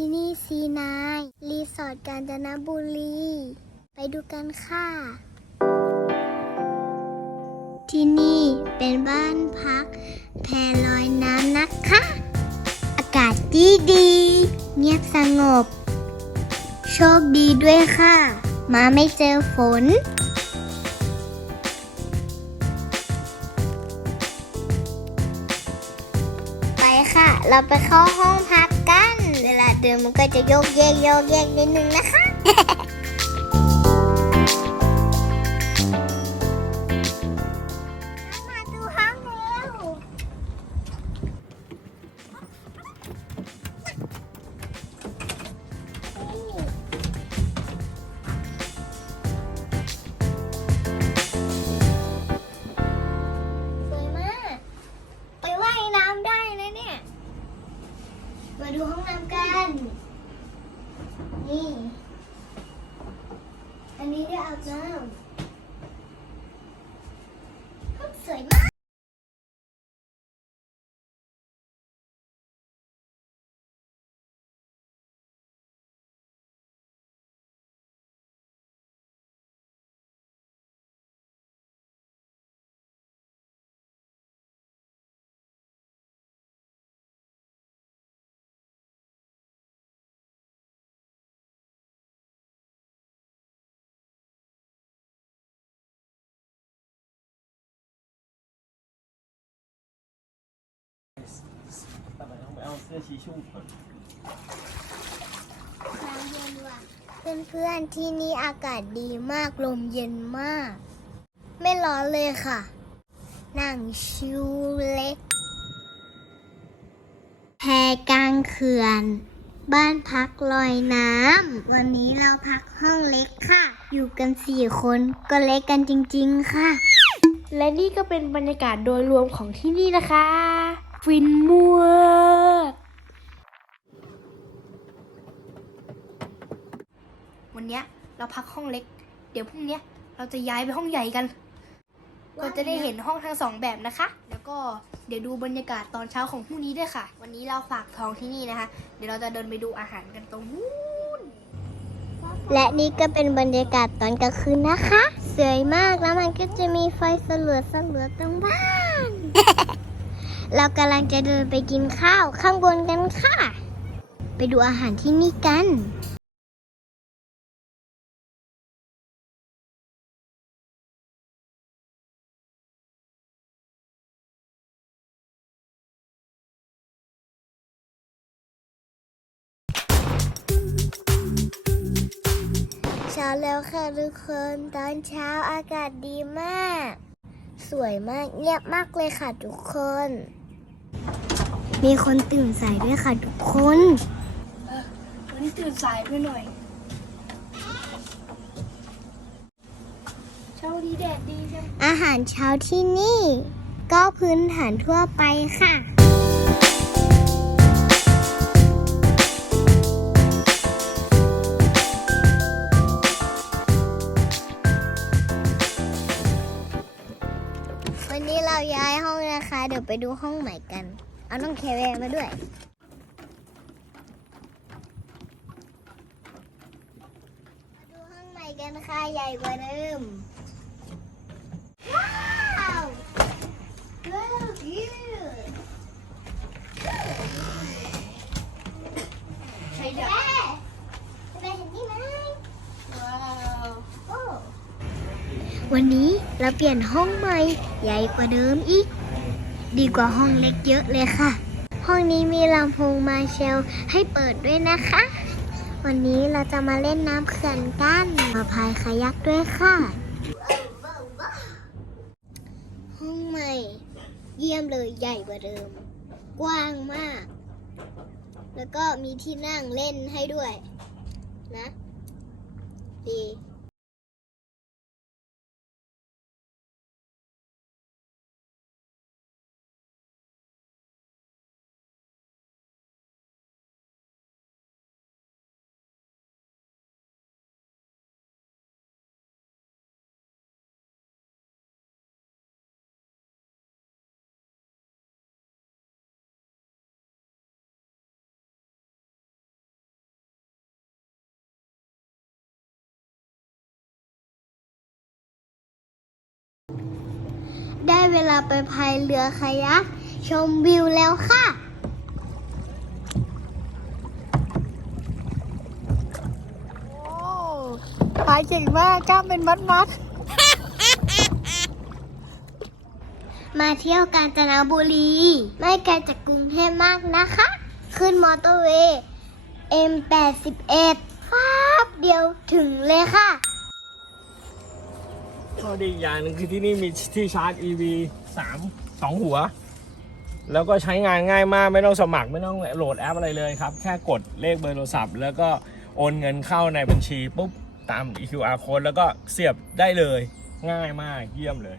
ที่นี่ซีน่ารีสอร์ทกาญจนบุรี ไปดูกันค่ะ ที่นี่เป็นบ้านพักแพลอยน้ำนะคะ อากาศดีดี เงียบสงบ โชคดีด้วยค่ะ มาไม่เจอฝนไปค่ะ เราไปเข้าห้องพัก เดินมันก็จะโยกเยกโยกเยกนิดนึงนะคะ มาดูห้องน้ำกัน นี่ อันนี้ได้อาบน้ำห้องสวยมาก เอาเสื้อชีชู่ก่อนน้ำเย็นว่ะเพื่อนๆที่นี่อากาศดีมากลมเย็นมาก ไม่ร้อนเลยค่ะ นั่งชิวเล็กแพกลางเขื่อน บ้านพักลอยน้ำวันนี้เราพักห้องเล็กค่ะ อยู่กันสี่คนก็เล็กกันจริงๆค่ะ และนี่ก็เป็นบรรยากาศโดยรวมของที่นี่นะคะ ฟินมากวันเนี้ยเราพักห้องเล็ก เดี๋ยวพรุ่งเนี้ยเราจะย้ายไปห้องใหญ่กัน ก็จะได้เห็นห้องทั้งสองแบบนะคะ แล้วก็เดี๋ยวดูบรรยากาศตอนเช้าของพรุ่งนี้ด้วยค่ะ วันนี้เราฝากท้องที่นี่นะคะ เดี๋ยวเราจะเดินไปดูอาหารกันตรงนู้นและนี่ก็เป็นบรรยากาศตอนกลางคืนนะคะ สวยมากแล้วมันก็จะมีไฟสลัวสลัวตรงบ้าน เรากำลังจะเดินไปกินข้าวข้างบนกันค่ะ ไปดูอาหารที่นี่กัน เช้าแล้วค่ะทุกคนตอนเช้าอากาศดีมาก สวยมากเงียบมากเลยค่ะทุกคน มีคนตื่นสายด้วยค่ะทุกคนวันนี้ตื่นสายไปหน่อย เช้าดีแดดดีจังอาหารเช้าที่นี่ ก็พื้นฐานทั่วไปค่ะวันนี้เราย้ายห้องนะคะ เดี๋ยวไปดูห้องใหม่กัน เอาน้องแคเวมาด้วย มาดูห้องใหม่กันค่ะใหญ่กว่าเดิม ว้าว Look good ใช่แม่จ้ะแม่เห็นนี่ไหมว้าวโอ้วันนี้เราเปลี่ยนห้องใหม่ใหญ่กว่าเดิมอีก ดีกว่าห้องเล็กเยอะเลยค่ะ ห้องนี้มีลำโพงมาเชลให้เปิดด้วยนะคะ วันนี้เราจะมาเล่นน้ำเขื่อนกันมาพายคายักด้วยค่ะ ห้องใหม่ เยี่ยมเลยใหญ่กว่าเดิม กว้างมาก แล้วก็มีที่นั่งเล่นให้ด้วย นะ ดี เวลาไปพายเรือคายักชมวิวแล้วค่ะโอ้พายเก่งมากกล้ามเป็นมัดมัดมาเที่ยวกาญจนบุรี ไม่ไกลจากกรุงเทพมากนะคะ ขึ้นมอเตอร์เวย์ M81 ฟ้าบเดียวถึงเลยค่ะ ข้อดีอีกอย่างหนึ่งคือที่นี่มีที่ชาร์จ EV สามสองหัว แล้วก็ใช้งานง่ายมากไม่ต้องสมัครไม่ต้องโหลดแอปอะไรเลยครับ แค่กดเลขเบอร์โทรศัพท์ แล้วก็โอนเงินเข้าในบัญชีปุ๊บตาม EQR code แล้วก็เสียบได้เลยง่ายมากเยี่ยมเลย